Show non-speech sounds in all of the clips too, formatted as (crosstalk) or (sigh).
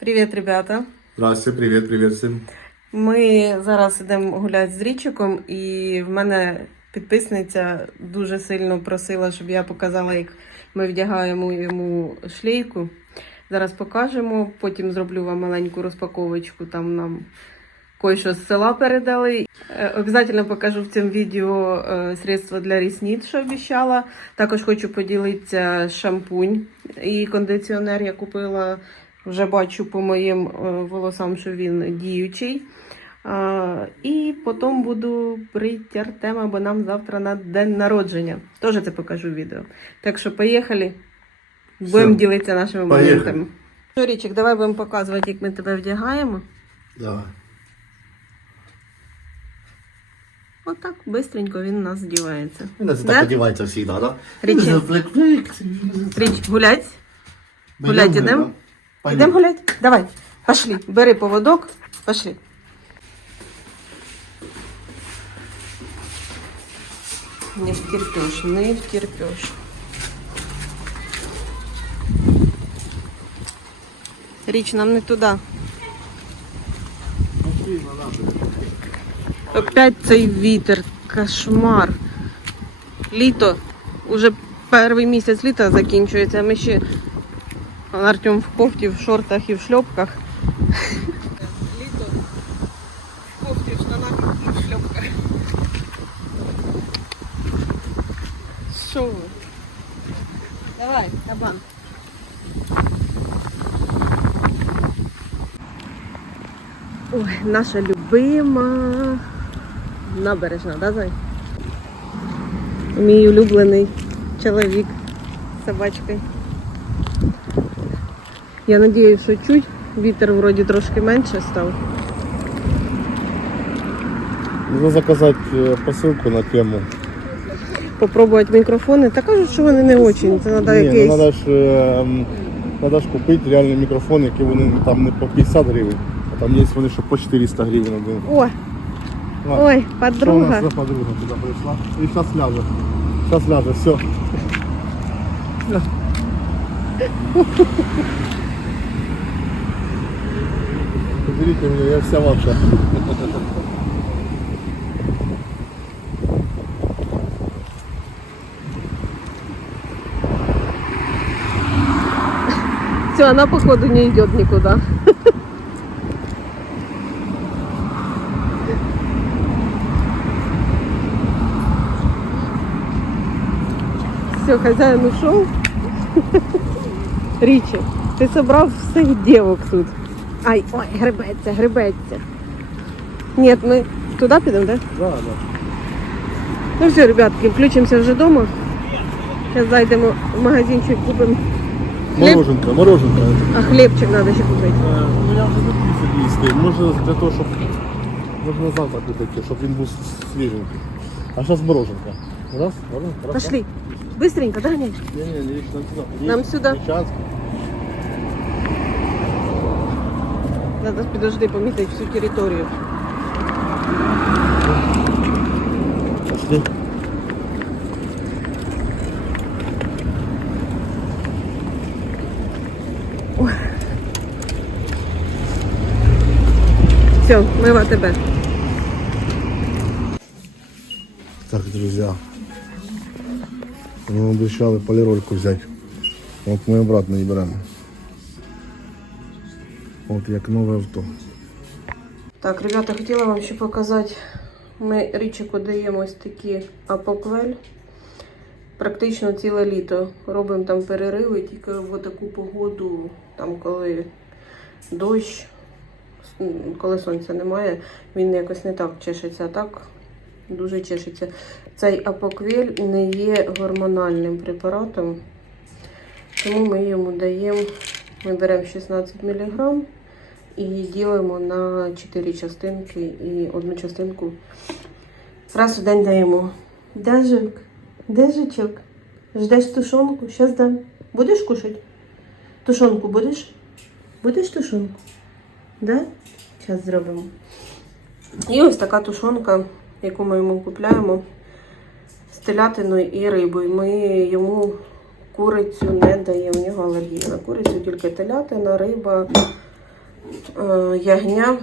Привіт, ребята. Здравствуйте, привет, привет всім. Ми зараз йдемо гуляти з річиком, і в мене підписниця дуже сильно просила, щоб я показала, як ми вдягаємо йому шлейку. Зараз покажемо, потім зроблю вам маленьку розпаковочку. Там нам кое-що з села передали. Е, Обязательно покажу в цьому відео е, средства для рісниць, що обіцяла. Також хочу поділитися шампунь і кондиціонер я купила. Вже бачу по моїм е, волосам, що він діючий. А, і потім буду брити Артема, бо нам завтра на день народження. Теж це покажу в відео. Так що поїхали. Будемо ділитися нашими Поїхали. моментами. Що, Річик, давай будемо показувати, як ми тебе вдягаємо. Давай. Отак, бистренько він у нас здівається. У нас так всегда, да? Річі. Річ, гулять? Гулять ідемо? Йдемо гулять? Давай, пошли. Бери поводок, пошли. Не втерпеш, не втерпеш. Річ, нам не туди. Опять цей вітер, кошмар. Літо. Уже перший місяць літа закінчується, а ми ще Артем в кофті, в шортах і в шльопках. Літо в кофті, в штанах і в шльопках. Що ви? Давай, кабан. Ой, наша любима набережна, да, Зай? Мій улюблений чоловік з собачкою. Я надіюсь, що чуть вітер вроді трошки менше став. Нужно заказать э, посылку на тему. Попробувати мікрофони. Та кажуть, що вони не очень. Це треба Ні, якийсь. ну надо ж, е, м, ж купити реальний мікрофон, які вони там не по 50 гривень, а там є вони, що по 400 гривень. О, Ладно. ой, Що у подруга. нас за подруга туди прийшла? І зараз ляже. Зараз ляже, все. (laughs) Заберите меня, я вся ваша. Все, она походу не идет никуда. Все, хозяин ушел. Ричи, ты собрал всех девок тут. Ай, ой, гребеться, гребеться. Нет, мы туда підемо, да? Да, да. Ну все, ребятки, включимося вже вдома. Зараз зайдемо в магазинчик, купимо хліб, Мороженка, мороженка. а хлібчик треба ще купити. Е, Ну я вже записую їсти. Може для того, щоб можна завтра купити, щоб він був свіженький. А зараз мороженка. Раз, мороженка, раз. Пошли. Быстренько, доганяй. Ні, ні, ні, нам сюди. Нам сюди. Мещанський. Надо подожди помітити всю територію. Пошли. Все, ми в АТБ. Так, друзья. Мы обещали полирольку взять. Вот мы обратно не берем. От як нове авто. Так, ребята, хотіла вам ще показати. Ми річику даємо ось такі апоквель. Практично ціле літо. Робимо там перериви, тільки в таку погоду, там коли дощ, коли сонця немає, він якось не так чешеться, а так дуже чешеться. Цей апоквель не є гормональним препаратом, тому ми йому даємо, ми беремо 16 мг і ділимо на 4 частинки і одну частинку раз у день даємо. Дежик, дежичок, ждеш тушонку, щас дам. Будеш кушати? Тушонку будеш? Будеш тушонку? Да? Зараз зробимо. І ось така тушонка, яку ми йому купляємо з телятиною і рибою. Ми йому курицю не даємо, в нього алергія на курицю, тільки телятина, риба, ягня.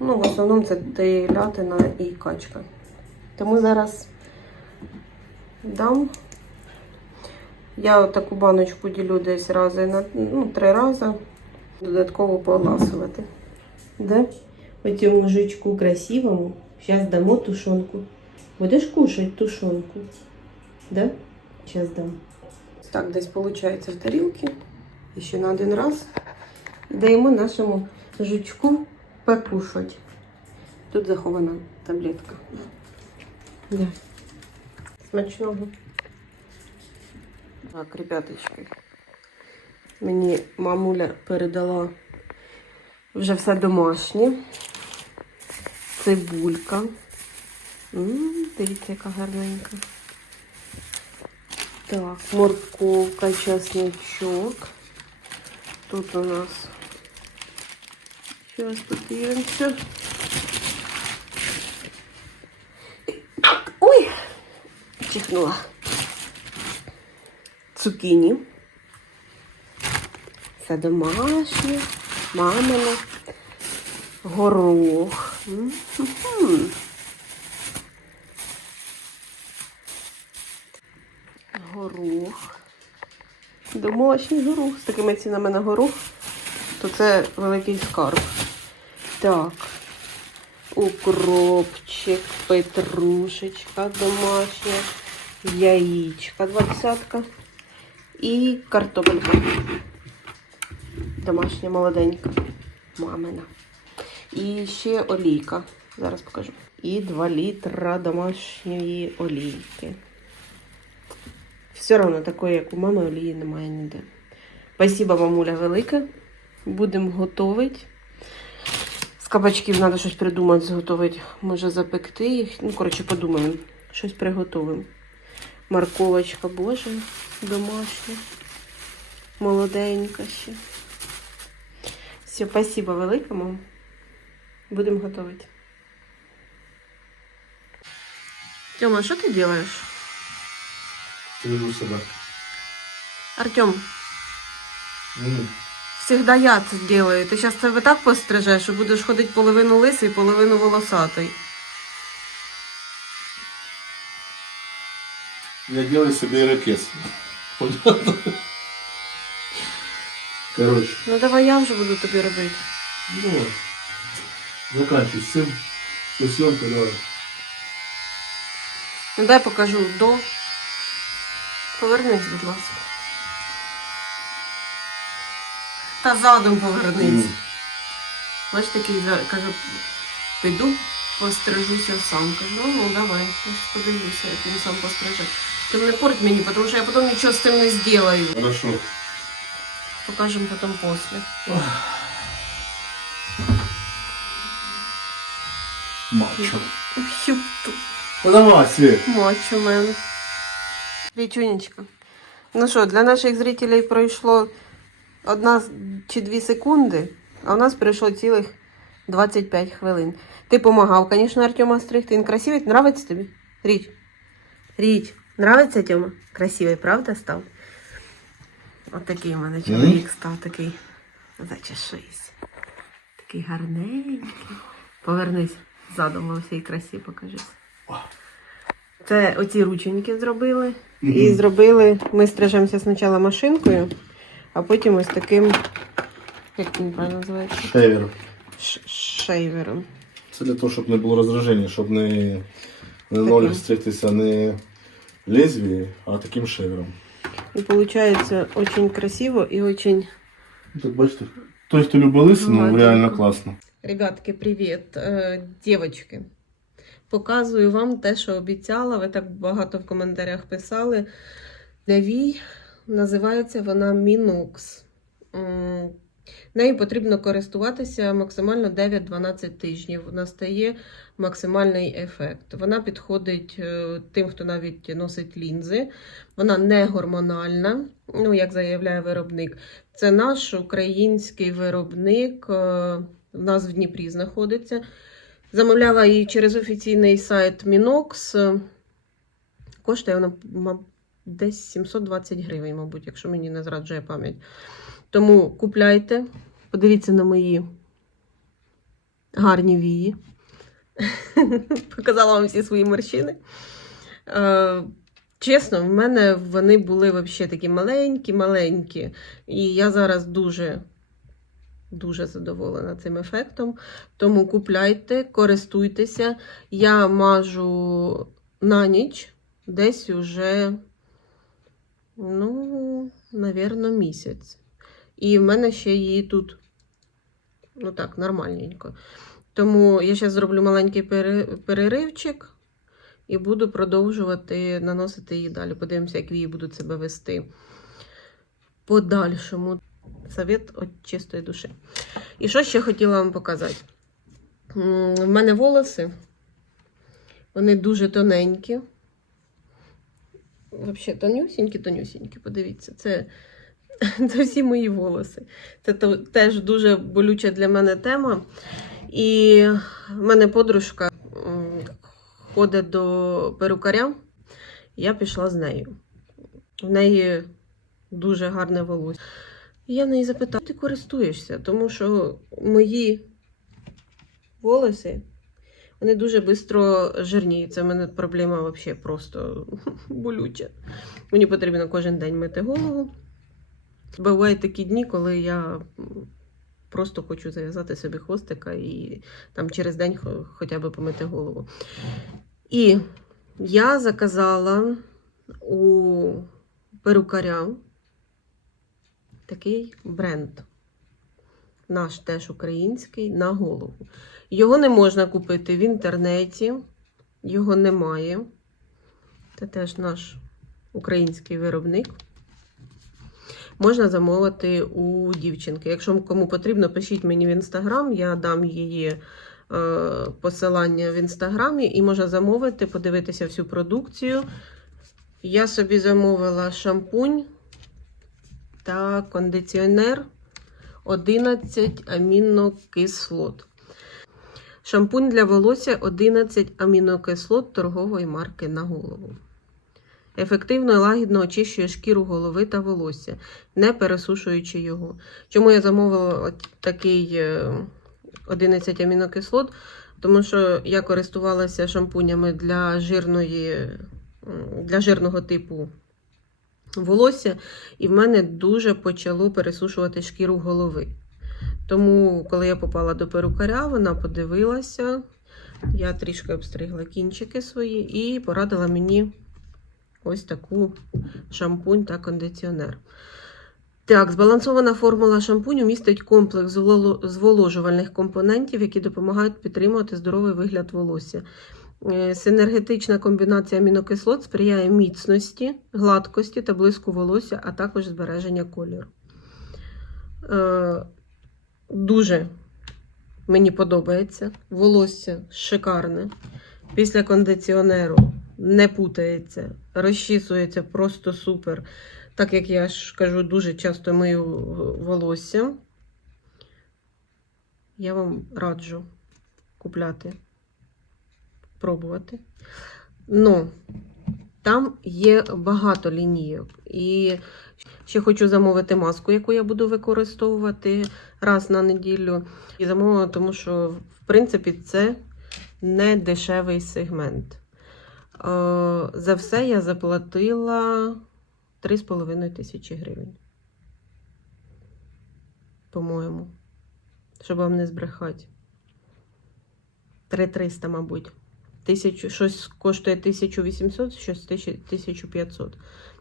Ну, в основному це телятина і качка. Тому зараз дам. Я таку баночку ділю десь рази на ну, три рази. Додатково поласувати. Да? Цьому мужичку красивому. Зараз дамо тушонку. Будеш кушати тушонку? Да? Зараз дам. Так, десь виходить в тарілки. І ще на один раз. Даємо нашому жучку покушать. Тут захована таблетка. Да. Смачного. Так, ребяточки. Мені мамуля передала вже все домашнє. Цибулька. М, Дивіться, яка гарненька. Так, морковка, чесночок. Тут у нас. Сейчас подивимося. Ой! Чихнула. Цукіні. Це домашнє, мамине. Горох. М-м-м. Горох. Домашній горох. З такими цінами на горох, то це великий скарб. Так. Укропчик, петрушечка домашня, яєчка двадцятка і картопелька. Домашня молоденька. Мамина. І ще олійка. Зараз покажу. І 2 літра домашньої олійки. Все одно такої, як у мами, олії немає ніде. Спасибо, мамуля, велике. Будемо готувати. З кабачків треба щось придумати, зготувати. Може запекти їх. Ну, коротше, подумаємо. Щось приготуємо. Морковочка, боже, домашня. Молоденька ще. Все, спасибо велике, мам. Будемо готувати. Тьома, що ти робиш? Приведу себя. Артем, Всегда я це делаю. Ти зараз себе так пострижеш, що будеш ходити половину лисий, половину волосатий. Я делаю себе ирокез. Короче, Ну давай я вже буду тобі робити. ну, заканчивай с этим. Со съемкой давай. Ну дай покажу до. Повернись, будь ласка. Та задом повернись. Мгм. Бачиш, такий за- кажу, піду, пострижуся сам. Кажу, ну, ну давай, я ж подивлюся, як він сам постриже. Ти не порть мені, тому що я потім нічого з цим не зроблю. Хорошо. Покажемо потім після. Мачо. Фью, Ну давай, Свет. Мочу мене. Річунечка. Ну що, для наших зрителей пройшло одна чи дві секунди, а у нас пройшло цілих 25 хвилин. Ти помагав, звісно, Артема стригти. Він красивий, нравиться тобі? Річ. Річ. Нравиться Тьома? Красивий, правда, став? От у мене чоловік став такий. Зачешись. Такий гарненький. Повернись задом во всій красі, покажись. Це оці рученьки зробили. І зробили. Ми стрижемося спочатку машинкою, а потім ось таким, як він правильно називається? Шевер. Ш- шейвером. Це для того, щоб не було роздраження, щоб не, не ноль стригтися не лезвіє, а таким шевером. І виходить дуже красиво і дуже Ну, Так бачите, той, хто любить лисину, Гладенько. реально класно. Ребятки, привіт, е, дівчатки. Показую вам те, що обіцяла. Ви так багато в коментарях писали. Навій називається вона Мінокс. Нею потрібно користуватися максимально 9-12 тижнів. Настає максимальний ефект. Вона підходить е, тим, хто навіть носить лінзи. Вона не гормональна, ну як заявляє виробник. Це наш український виробник. е, в нас в Дніпрі знаходиться. Замовляла її через офіційний сайт Minox. Коштує вона десь 720 гривень, мабуть, якщо мені не зраджує пам'ять. Тому купляйте, подивіться на мої гарні вії. (laughs) Показала вам всі свої морщини. Е, чесно, в мене вони були взагалі такі маленькі, маленькі. І я зараз дуже, дуже задоволена цим ефектом. Тому купляйте, користуйтеся. Я мажу на ніч десь уже, ну, навірно, місяць. І в мене ще її тут, ну так, нормальненько. Тому я зараз зроблю маленький переривчик і буду продовжувати наносити її далі. Подивимося, як вії будуть себе вести подальшому. Совет від чистої душі. І що ще хотіла вам показати? В мене волоси, вони дуже тоненькі. Взагалі, тонюсінькі, тонюсінькі, подивіться, це, (laughs) це всі мої волоси. Це то- теж дуже болюча для мене тема. І в мене подружка ходить до перукаря, я пішла з нею. В неї дуже гарне волосся. Я в неї запитала, ти користуєшся, тому що мої волоси вони дуже швидко жирніють. Це в мене проблема взагалі просто (laughs) болюча. Мені потрібно кожен день мити голову. Бувають такі дні, коли я просто хочу зав'язати собі хвостика і там через день хоча б помити голову. І я заказала у перукаря такий бренд. Наш теж український на голову. Його не можна купити в інтернеті, його немає. Це теж наш український виробник. Можна замовити у дівчинки. Якщо кому потрібно, пишіть мені в інстаграм, я дам її е, посилання в інстаграмі і можна замовити, подивитися всю продукцію. Я собі замовила шампунь та кондиціонер 11 амінокислот. Шампунь для волосся 11 амінокислот торгової марки на голову. Ефективно і лагідно очищує шкіру голови та волосся, не пересушуючи його. Чому я замовила такий е, 11 амінокислот? Тому що я користувалася шампунями для жирної, для жирного типу волосся, і в мене дуже почало пересушувати шкіру голови. Тому, коли я попала до перукаря, вона подивилася, я трішки обстригла кінчики свої і порадила мені ось таку шампунь та кондиціонер. Так, збалансована формула шампуню містить комплекс зволожувальних компонентів, які допомагають підтримувати здоровий вигляд волосся. Е, Синергетична комбінація амінокислот сприяє міцності, гладкості та блиску волосся, а також збереження кольору. Е, Дуже мені подобається. Волосся шикарне. Після кондиціонеру не путається, розчісується просто супер. Так як я ж кажу, дуже часто мию волосся. Я вам раджу купляти, пробувати. Ну, там є багато лінійок. І ще хочу замовити маску, яку я буду використовувати раз на неділю. І замовила, тому що, в принципі, це не дешевий сегмент. Е, За все я заплатила 3,5 тисячі гривень. По-моєму. Щоб вам не збрехати. 3300, мабуть. Тисячу, щось коштує 1800, щось 1500.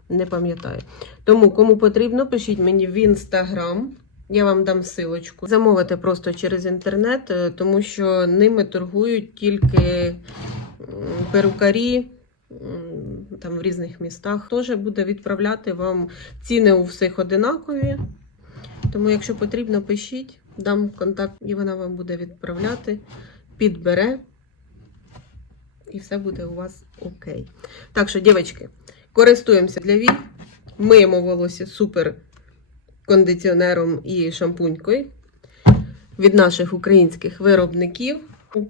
Не пам'ятаю. Тому, кому потрібно, пишіть мені в інстаграм. Я вам дам силочку. Замовити просто через інтернет, е, тому що ними торгують тільки перукарі там в різних містах. Теж буде відправляти вам ціни у всіх одинакові. Тому, якщо потрібно, пишіть, дам контакт, і вона вам буде відправляти, підбере, і все буде у вас окей. Так що, дівчатки, користуємося для вій, миємо волосся супер кондиціонером і шампунькою від наших українських виробників.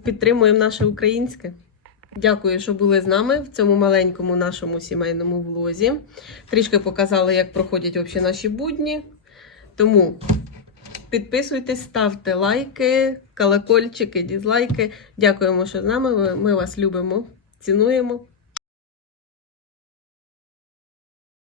Підтримуємо наше українське. Дякую, що були з нами в цьому маленькому нашому сімейному влозі. Трішки показали, як проходять наші будні. Тому Підписуйтесь, ставте лайки, колокольчики, дізлайки. Дякуємо, що з нами. Ми- вас любимо, цінуємо.